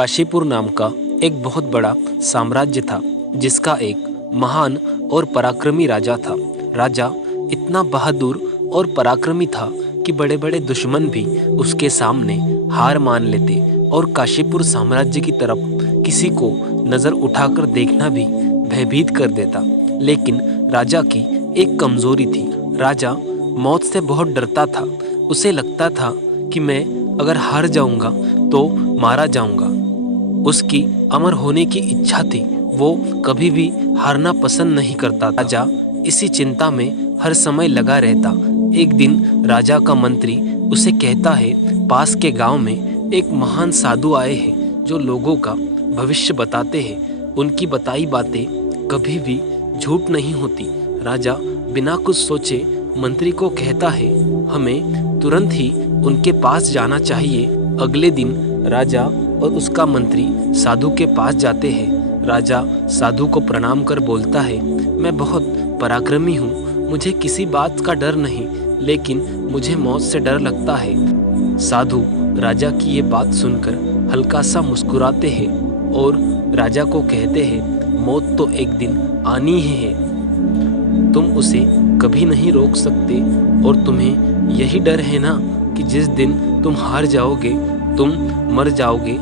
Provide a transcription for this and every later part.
काशीपुर नाम का एक बहुत बड़ा साम्राज्य था, जिसका एक महान और पराक्रमी राजा था। राजा इतना बहादुर और पराक्रमी था कि बड़े बड़े दुश्मन भी उसके सामने हार मान लेते और काशीपुर साम्राज्य की तरफ किसी को नज़र उठाकर देखना भी भयभीत कर देता। लेकिन राजा की एक कमज़ोरी थी। राजा मौत से बहुत डरता था। उसे लगता था कि मैं अगर हार जाऊंगा तो मारा जाऊंगा। उसकी अमर होने की इच्छा थी। वो कभी भी हारना पसंद नहीं करता था। राजा इसी चिंता में हर समय लगा रहता। एक दिन राजा का मंत्री उसे कहता है, पास के गांव में एक महान साधु आए हैं जो लोगों का भविष्य बताते हैं। उनकी बताई बातें कभी भी झूठ नहीं होती। राजा बिना कुछ सोचे मंत्री को कहता है, हमें तुरंत ही उनके पास जाना चाहिए। अगले दिन राजा और उसका मंत्री साधु के पास जाते हैं। राजा साधु को प्रणाम कर बोलता है, मैं बहुत पराक्रमी हूँ, मुझे किसी बात का डर नहीं, लेकिन मुझे मौत से डर लगता है। साधु राजा की ये बात सुनकर हल्का सा मुस्कुराते हैं और राजा को कहते हैं, मौत तो एक दिन आनी ही है, तुम उसे कभी नहीं रोक सकते और तुम्हें यही डर है ना कि जिस दिन तुम हार जाओगे तुम मर जाओगे।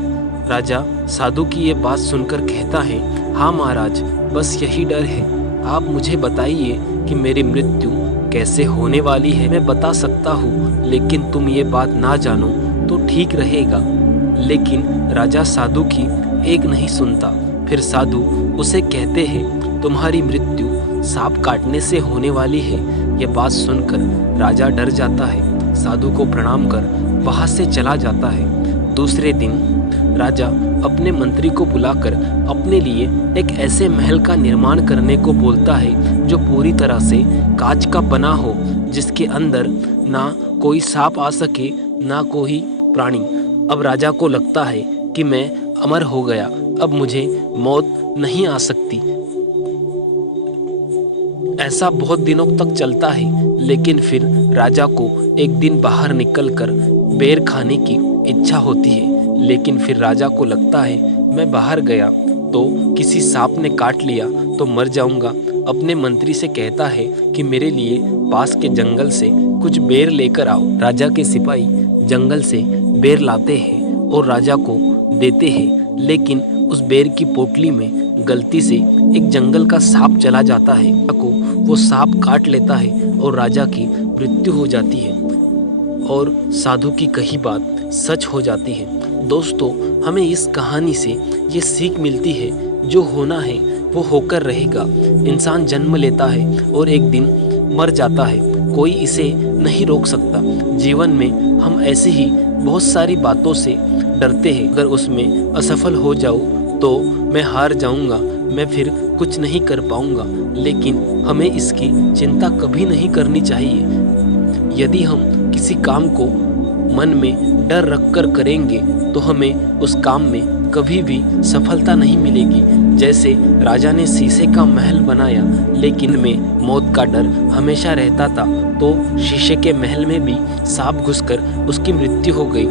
राजा साधु की ये बात सुनकर कहता है, हाँ महाराज, बस यही डर है। आप मुझे बताइए कि मेरी मृत्यु कैसे होने वाली है। मैं बता सकता हूँ, लेकिन तुम ये बात ना जानो तो ठीक रहेगा। लेकिन राजा साधु की एक नहीं सुनता। फिर साधु उसे कहते हैं, तुम्हारी मृत्यु सांप काटने से होने वाली है। यह बात सुनकर राजा डर जाता है। साधु को प्रणाम कर वहाँ से चला जाता है। दूसरे दिन राजा अपने मंत्री को बुलाकर अपने लिए एक ऐसे महल का निर्माण करने को बोलता है जो पूरी तरह से कांच का बना हो, जिसके अंदर ना कोई सांप आ सके ना कोई प्राणी। अब राजा को लगता है कि मैं अमर हो गया, अब मुझे मौत नहीं आ सकती। ऐसा बहुत दिनों तक चलता है, लेकिन फिर राजा को एक दिन बाहर निकलकर बेर खाने की इच्छा होती है। लेकिन फिर राजा को लगता है, मैं बाहर गया तो किसी सांप ने काट लिया तो मर जाऊंगा। अपने मंत्री से कहता है कि मेरे लिए पास के जंगल से कुछ बेर लेकर आओ। राजा के सिपाही जंगल से बेर लाते हैं और राजा को देते हैं, लेकिन उस बेर की पोटली में गलती से एक जंगल का सांप चला जाता है। को वो सांप काट लेता है और राजा की मृत्यु हो जाती है और साधु की कही बात सच हो जाती है। दोस्तों, हमें इस कहानी से ये सीख मिलती है, जो होना है वो होकर रहेगा। इंसान जन्म लेता है और एक दिन मर जाता है, कोई इसे नहीं रोक सकता। जीवन में हम ऐसी ही बहुत सारी बातों से डरते हैं। अगर उसमें असफल हो जाऊँ तो मैं हार जाऊँगा, मैं फिर कुछ नहीं कर पाऊँगा। लेकिन हमें इसकी चिंता कभी नहीं करनी चाहिए। यदि हम किसी काम को मन में डर रखकर करेंगे तो हमें उस काम में कभी भी सफलता नहीं मिलेगी। जैसे राजा ने शीशे का महल बनाया, लेकिन में मौत का डर हमेशा रहता था, तो शीशे के महल में भी सांप घुसकर उसकी मृत्यु हो गई।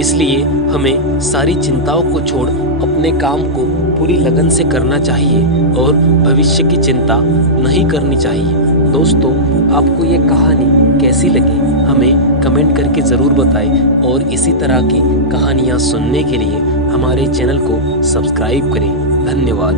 इसलिए हमें सारी चिंताओं को छोड़ अपने काम को पूरी लगन से करना चाहिए और भविष्य की चिंता नहीं करनी चाहिए। दोस्तों, आपको ये कहानी कैसी लगी हमें कमेंट करके ज़रूर बताएं और इसी तरह की कहानियाँ सुनने के लिए हमारे चैनल को सब्सक्राइब करें। धन्यवाद।